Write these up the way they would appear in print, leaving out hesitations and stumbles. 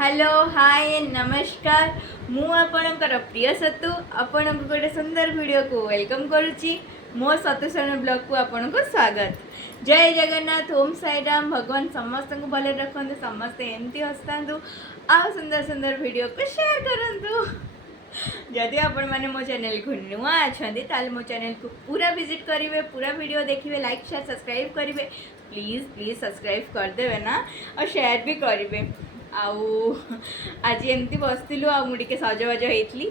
Hello hi नमस्कार मु आपणकर प्रिय सतु आपण को गोटे सुंदर वीडियो को वेलकम करुच्ची मो सतुषण ब्लॉग को आपण को स्वागत। जय जगन्नाथ ओम साई राम भगवान समस्त को भले रखते समस्ते एमती हसता आ सुंदर सुंदर वीडियो को शेयर करंतु। जदि आपण मैंने मो चैनल को नुआ अच्छा मो चैनल को पूरा विजिट करेंगे पूरा वीडियो देखिए लाइक शेयर सब्सक्राइब करेंगे प्लीज़ प्लीज़ सब्सक्राइब करदे ना और शेयर भी करेंगे। आउ आज एमती बसलु आगे सजबाज होती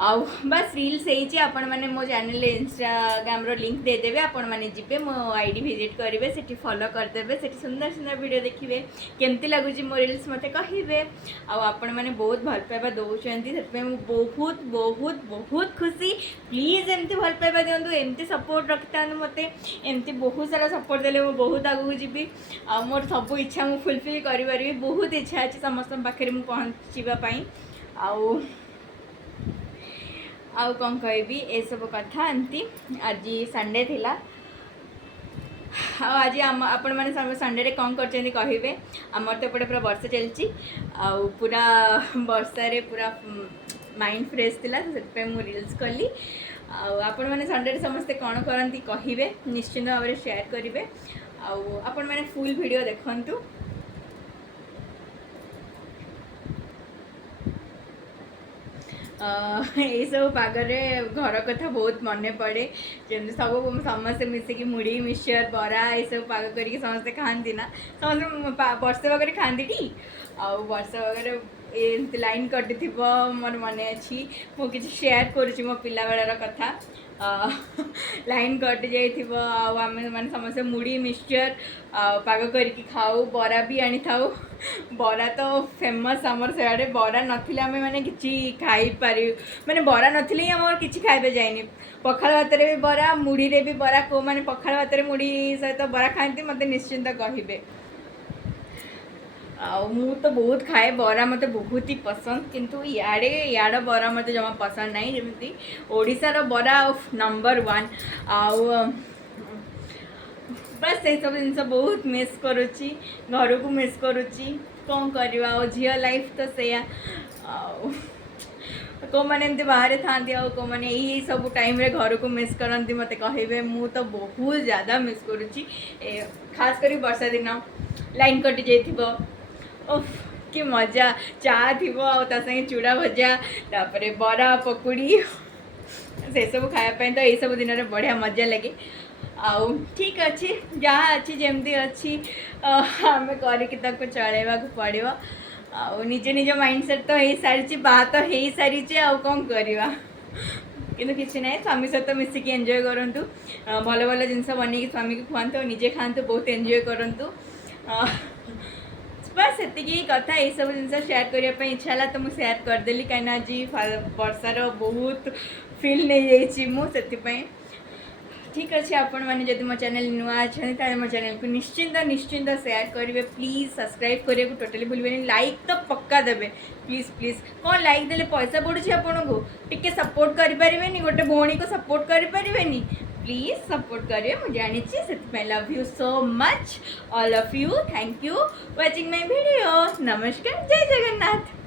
आउ बस रिल्स होती आपण मैंने मो चैनल इंस्टाग्राम रो लिंक देदेवे आपण मैंने जी मो आईडी विजिट करेंगे से फॉलो करदे से सुंदर सुंदर वीडियो देखिए केमती लगुच मो रिल्स मत कहे आपण मैंने बहुत भल पाइबा दौरान से बहुत बहुत बहुत खुशी प्लीज एमती भल पाइबा दिंतु एमती सपोर्ट रखता मत एमती बहुत सारा सपोर्ट देले मो बहुत आगू जी आ मोर सब इच्छा मुझे फुलफिल करी बहुत इच्छा अच्छी समस्त पाखे मुझे पहुँचापी आउ आउ कौन कहबी ए सब कथा एमती आज संडे थिला आज आपण मैंने संडे रे कौन कर कहे आमर तो एपटे पूरा वर्षा चलती आउ पूरा वर्षा रे पूरा माइंड फ्रेश थिला से मुझे रिल्स कली आपण मैंने संडे रे समस्ते कौन करती कहे निश्चिंत भाव में शेयर करेंगे आपण मैंने फुल वीडियो देखंतु। ये सब पागरे घर कथा बहुत मन पड़े जमी सब समस्ते मिसिकी मुड़ी मिक्सचर बरा ये सब पाग कर समस्ते खाती ना समस्त वर्षा पागे खाती टी वर्ष पागे एमती लाइन कटि मोर मन अच्छी मुझे शेयर करुँच मो पिला बेलार कथा लाइन कटि जाम मैंने समस्त मुड़ी मिक्सचर पाग करके खाऊ बरा भी आनी था बरा तो फेमस आमर सियाड़े बरा नथिले आमे माने किछि खाई पारि माने बरा नथिले ही आमर किछि खाइबे जाइनी पखाल भात रे भी बरा मुड़ी रे भी बरा को माने पखाल भात रे मुड़ी सहित बरा खाती मते निश्चिंत कहिबे मु तो बहुत खाए बरा मत बहुत ही पसंद किंतु याड़ बरा मत जमा पसंद नहीं जमी ओडिशार बरा नंबर 1 बस ये सब जिन बहुत मिस करुच्ची घर को मिस करुच्ची कौन करवा झील लाइफ तो सैया को मैंने एमती बाहर था को मैंने यही सब टाइम रे घर को मिस करती मत कहे मु तो बहुत ज़्यादा मिस करुच्ची खास कर वर्षा दिन लाइन कटि जाइथिबो ओफ कि मजा चा थी संगे चूड़ा भजा तापर बरा पकुड़ी से सब खायापी तो यही सब दिन में बढ़िया मजा लगे आउ ठीक अच्छे जहाँ अच्छी जमती अच्छी आम करके चलवा पड़ो आउ निज निज माइंडसेट तो हो सारी बात तो हो सारी कौन करवा किंतु किसी ना स्वामी सहित मिसिकी एंजॉय करूँ भल भल जिनस बन स्वामी को खुआतु निजे खातु बहुत एंजॉय करूँ बस से कथा ये सब जिन शेयर करने इच्छा है तो मुझे शेयर करदेली कहीं आज वर्षार बहुत फिल नहीं जाइए ठीक अच्छे आपण मैंने जब मो चैनल नुआ अच्छा मो चैनल को निश्चिंत निश्चिंत शेयर करेंगे प्लीज सब्सक्राइब करने को टोटली भूलें लाइक तो पक्का देवे प्लीज प्लीज कौन लाइक देले पैसा पड़ुଛି आपन को टिके सपोर्ट करें गोटे भौणी को सपोर्ट करें प्लीज सपोर्ट करेंगे मुझे जानी से love you so much all of you thank you watching my video नमस्कार जय जगन्नाथ।